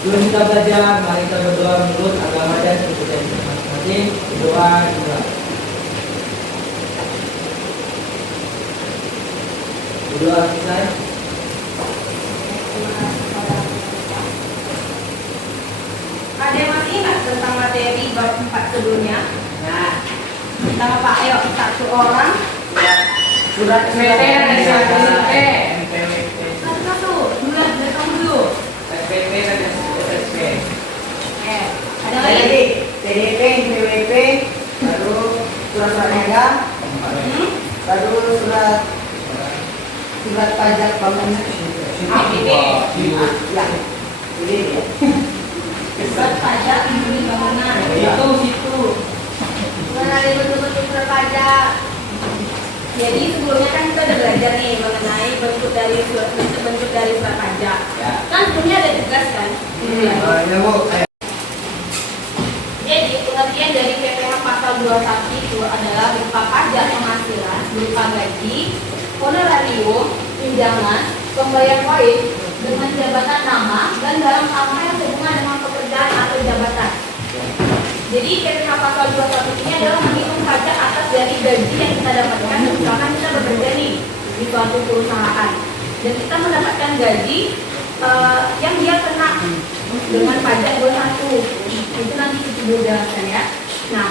Sebelum kita belajar, mari kita berdoa menurut agama dan kepercayaan kita masing-masing. Berdoa juga. Berdoa selesai. Ada yang masih ingat tentang materi bab 4 sebelumnya? Nah, pertama Pak, ayo satu orang. Surat PT dan SPP. Satu-satu, mulai dari kamu dulu. SPP dan SPP. Ada lagi? TDP, PWP, baru surat niaga, baru surat pajak bangunan. APB. Ya, ini dia. Surat pajak unit bangunan. Situ. Mengenai betul-betul surat pajak. Jadi sebelumnya kan kita udah belajar nih mengenai bentuk dari surat pajak. Ya. Kan sebelumnya ada tugas kan? Ya Bu. Jadi pengertian dari PPh pasal 21 itu adalah berupa pajak penghasilan, berupa gaji, honorarium, tunjangan, pembayaran poin dengan jabatan nama dan dalam hal yang berhubungan dengan pekerjaan atau jabatan. Jadi PPh pasal 21 ini adalah menghitung pajak atas dari gaji yang kita dapatkan misalkan kita bekerja nih di suatu perusahaan dan kita mendapatkan gaji yang dia kena dengan pajak 21 itu nanti kita jelaskan ya. Nah,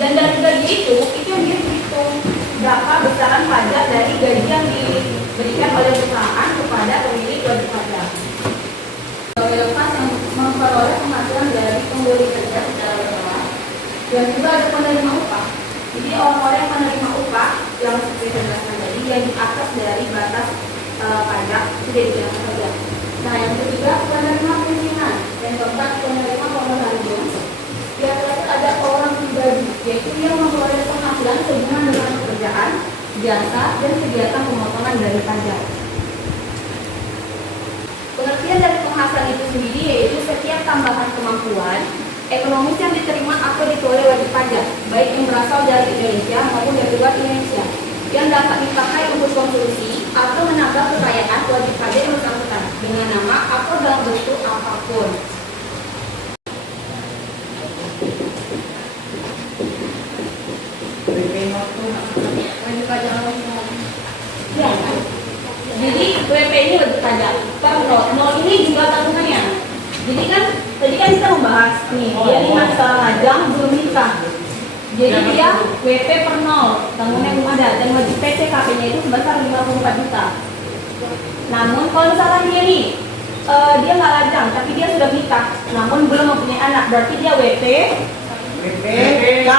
dan dari gaji itu yang dia hitung berapa besaran pajak dari gaji yang diberikan oleh perusahaan kepada pemilik wajib pajak. Lepas yang memperoleh penghasilan dari pemberi kerja secara bersamaan dan juga ada penerima upah. Jadi orang-orang yang menerima upah yang seperti saya jelaskan tadi yang di atas dari batas pajak sudah dijelaskan saja. Nah, yang ketiga penerima pensiunan, yang keempat penerima honorarium. Yang terakhir ada orang pribadi, yaitu yang memperoleh penghasilan sehubungan dengan pekerjaan, jasa, dan kegiatan pemotongan dari pajak. Pengertian dari penghasilan itu sendiri yaitu setiap tambahan kemampuan ekonomis yang diterima atau diperoleh wajib pajak, baik yang berasal dari Indonesia maupun dari luar Indonesia, yang dapat dipakai untuk konsumsi atau menambah kekayaan wajib pajak yang bersangkutan dengan nama atau dalam bentuk apapun. Wajib pajak ya. Jadi WP ini wajib pajak. Nol ini juga tanggungannya. Jadi kan tadi kan kita membahas nih dia ini masih lajang belum nikah. Jadi dia WP per nol, tanggungannya belum ada dan wajib PCKP-nya itu sebesar 54 juta. Namun kalau misalkan dia nih dia nggak lajang tapi dia sudah nikah, namun belum mempunyai anak, berarti dia WP K.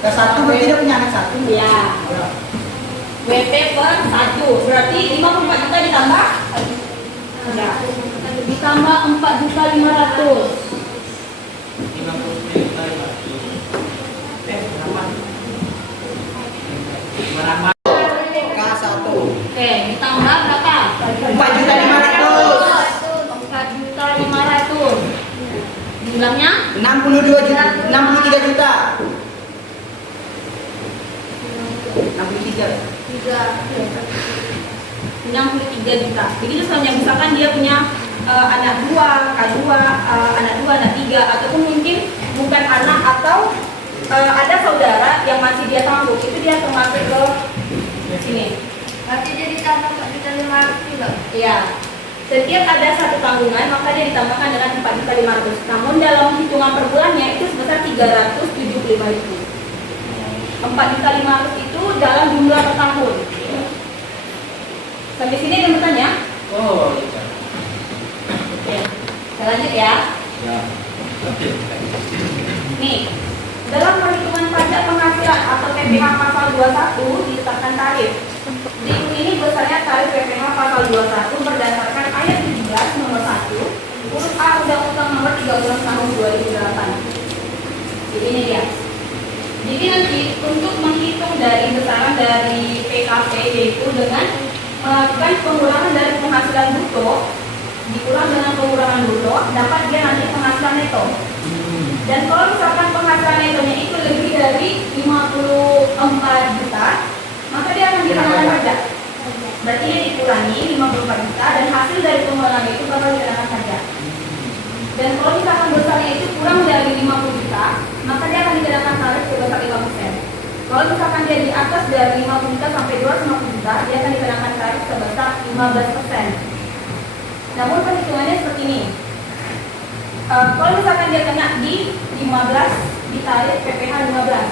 Satu berarti dia punya anak satu. ya. WP per 1 berarti 54 juta ditambah ya. Ditambah 4.500.000. K1. Oke, ditambah berapa? 4.500.000. 4.500.000. Jumlahnya 62 juta, 63 juta. 63. 63 juta. Begitu selanjutnya misalkan dia punya anak 2, K2, anak 2, anak 3 ataupun mungkin bukan anak atau ada saudara yang masih dia tanggung, itu dia termasuk ke sini. Berarti dia ditambah 4.500.000 juga? Iya. Setiap ada satu tanggungan maka dia ditambahkan dengan 4.500.000. Namun dalam hitungan per bulannya itu sebesar 375.000. 4.500.000 itu dalam jumlah per tahun. Sampai sini ada yang bertanya? Oh, iya. Oke. Saya lanjut ya. Ya. Oke. Nih, dalam perhitungan pajak penghasilan atau PPh pasal 21 ditetapkan tarif. Berikut ini besarnya tarif PPh pasal 21 berdasarkan ayat 17 nomor 1 huruf A Undang-Undang nomor 13 tahun 2008. Jadi ini dia. Jadi nanti untuk menghitung dari besaran dari PKP yaitu dengan melakukan pengurangan dari penghasilan bruto dikurang dengan pengurangan bruto dapat dia nanti penghasilan neto. Dan kalau misalkan penghasilan netonya itu lebih dari 54 juta, maka dia akan dikenakan pajak. Berarti dia dikurangi 54 juta dan hasil dari pengelolaan itu bakal dikenakan pajak. Dan kalau misalkan dosanya itu kurang dari 50 juta, maka dia akan dikenakan tarif sebesar 5%. Kalau misalkan dia di atas dari 50 juta sampai 250 juta, dia akan dikenakan tarif sebesar 15%. Namun perhitungannya seperti ini. Kalau misalkan dia kena di 15, di tarif PPh 15.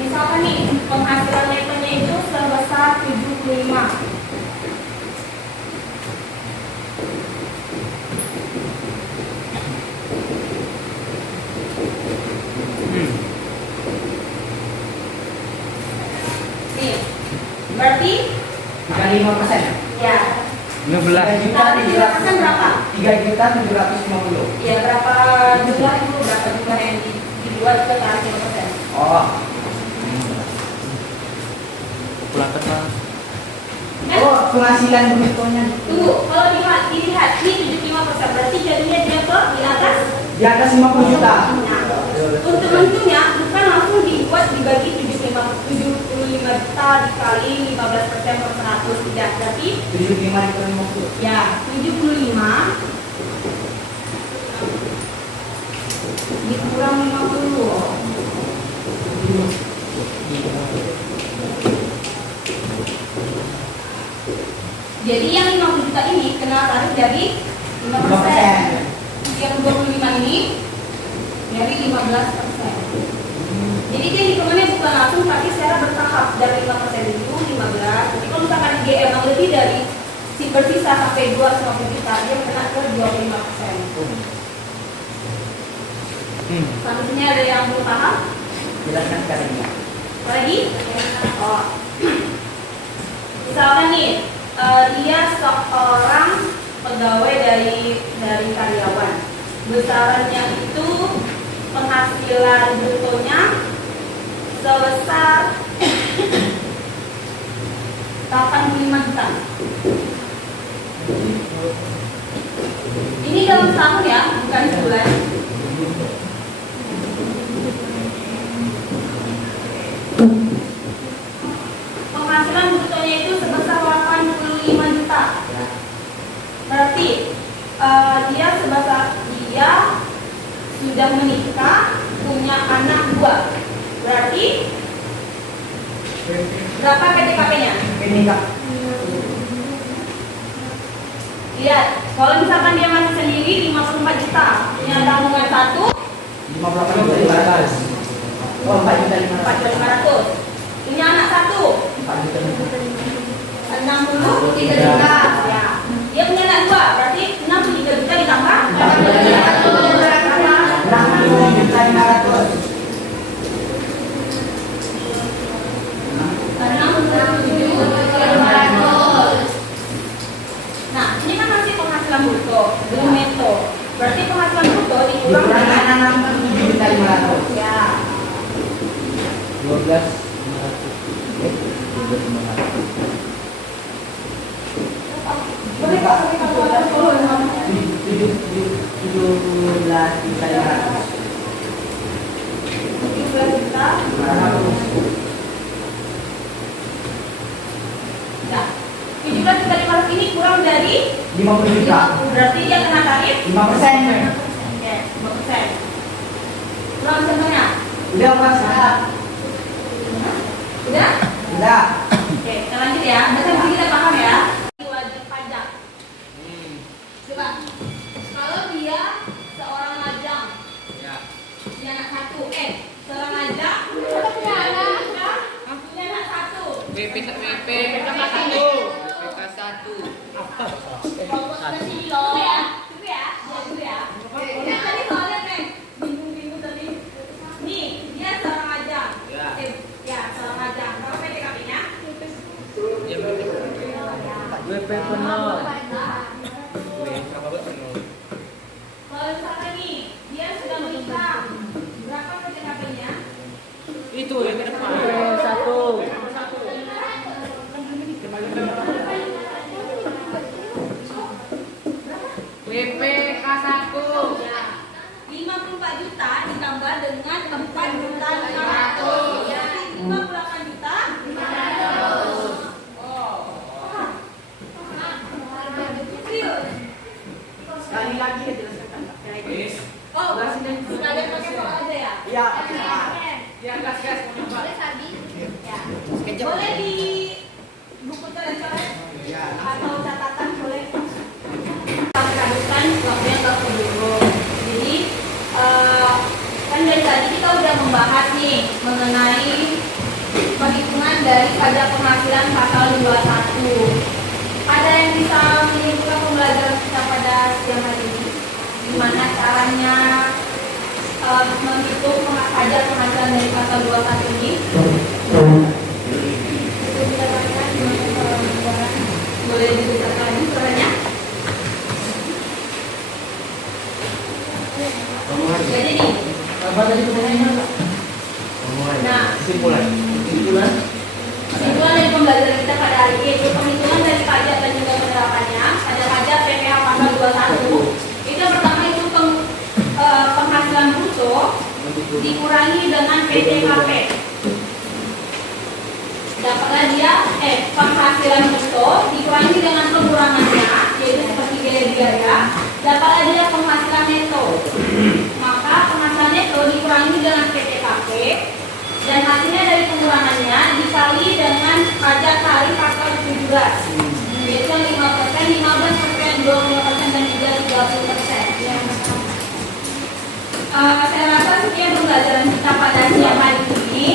Misalkan nih, penghasilan netonya itu sebesar 75. Berarti Bukan 5%. ya 16. 3% berapa? 3.750. Ya berapa jumlah itu berapa jumlah yang dijual ke tarif 5%? Oh, Kalkulator Bang. oh penghasilan bruttonya. Tunggu, kalau dilihat ini 75% berarti jadinya dia ke di atas. Di atas 50 juta. Nah, untuk tentunya bukan langsung dibuat dibagi 75 juta dikali 15% per 100 tidak, berarti 75 dikali 50. ya 75 dikurang 50. Jadi yang 50 juta ini kena tarif dari 5%. Yang 25 ini dari 15%. Jadi dia hitungannya bukan langsung tapi secara bertahap dari 5% itu 15. Jadi kalau misalkan dia emang lebih dari si bersisa sampai 250 juta dia kena ke 25%. Selanjutnya ada yang belum paham? Jelaskan sekali. Lagi? Oh. Misalkan nih, dia seorang pegawai dari karyawan. Besarannya itu penghasilan brutonya sebesar 85 juta. Ini dalam setahun ya, bukan sebulan. Penghasilan brutonya itu sebesar 85 juta. Berarti dia sudah menikah, punya anak 2. Berarti berapa PTKP-nya? Ini Kak. Lihat, kalau misalkan dia masih sendiri 54 juta, punya tabungan 1 58 juta 500. Oh, 4 juta 500. 4.500. Punya anak 1 4 juta 63 juta. Ya. Dia punya anak 2, berarti 63 juta ditambah 65 juta 500. 67.500. Nah, ini kan masih penghasilan bruto, belum neto. Berarti penghasilan bruto dikurang Dikurangkan 67 juta 500. ya. 12. 12.500. Boleh Pak, sampai kalkulator dulu. 17 juta 500. 17 juta. Ya. 17 juta 500 ini kurang dari 50 juta. 50. Berarti dia kena tarif 5%. oke, 5%. Kurang contohnya. Udah Mas. Udah? Udah. Oke, kita lanjut ya. Berarti kita paham ya. Wajib pajak. Coba. Kalau dia seorang lajang, Ya. punya anak 1. Seorang lajang, punya anak 1. WPK 1. Kalau kasih loh ya. Tunggu ya. Dulu ya. Ini tadi soalnya bingung tadi. Nih, dia seorang lajang. Ya. Ya, seorang lajang. Berapa PTKP-nya? Ya, WP penuh. Kalau misalkan nih, dia sudah menikah, berapa PTKP-nya? Itu yang ke depan. 1. WPK 1. Ya, 54 juta ditambah dengan 4 juta 500. Ya, 58 juta 500. Oh. serius. Sekali lagi ya jelaskan Kak. Oh, sekalian pakai soal aja ya? Iya. Ya, gas. Boleh Sabi? Ya. Sekejap. Boleh di buku coret-coret Iya. atau catatan boleh. Kami habiskan waktunya ke dulu. Jadi kan dari tadi kita udah membahas nih mengenai perhitungan dari pajak penghasilan pasal 21. Ada yang bisa menyimpulkan pembelajaran kita pada siang hari ini? Gimana caranya menghitung pajak penghasilan dari pasal 21 ini? Itu didapatkan boleh diceritakan caranya? Jadi nih, Apa tadi pertanyaannya, Pak? nah Kesimpulan. kesimpulan dari pembelajaran kita pada hari ini yaitu penghitungan dari pajak dan juga penerapannya pada pajak PPh pasal 21. Itu yang pertama itu penghasilan bruto dikurangi dengan PTKP. Dapatlah dia penghasilan bruto dikurangi dengan pengurangannya yaitu seperti biaya. Dapatlah dia penghasilan neto. Maka penghasilan neto dikurangi dengan PTKP dan hasilnya dari pengurangannya dikali dengan pajak tarif pasal 17 yaitu 5%, 15%, 20% dan juga 30%. Saya rasa sekian pembelajaran kita pada siang hari ini.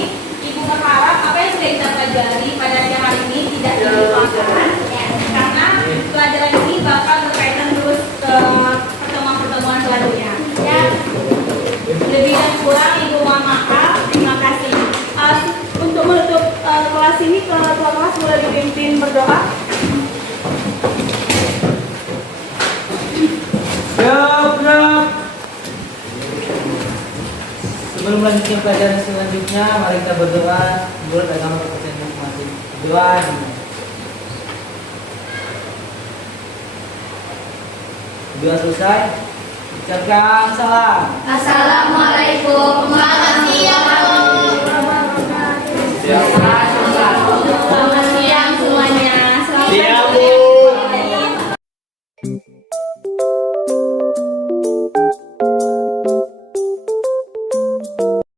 Ibu berharap apa yang sudah kita pelajari pada siang hari ini tidak dilupakan karena pelajaran ini bakal berkaitan terus ke pertemuan-pertemuan selanjutnya. Ya, lebih dan kurang Ibu mohon maaf. Terima kasih. Untuk menutup kelas ini, ketua kelas boleh dipimpin berdoa. Siap. Sebelum melanjutkan pelajaran selanjutnya, mari kita berdoa menurut agama kepercayaan masing-masing. Doa. Doa selesai. Ucapkan salam. Assalamualaikum warahmatullahi wabarakatuh. Siap.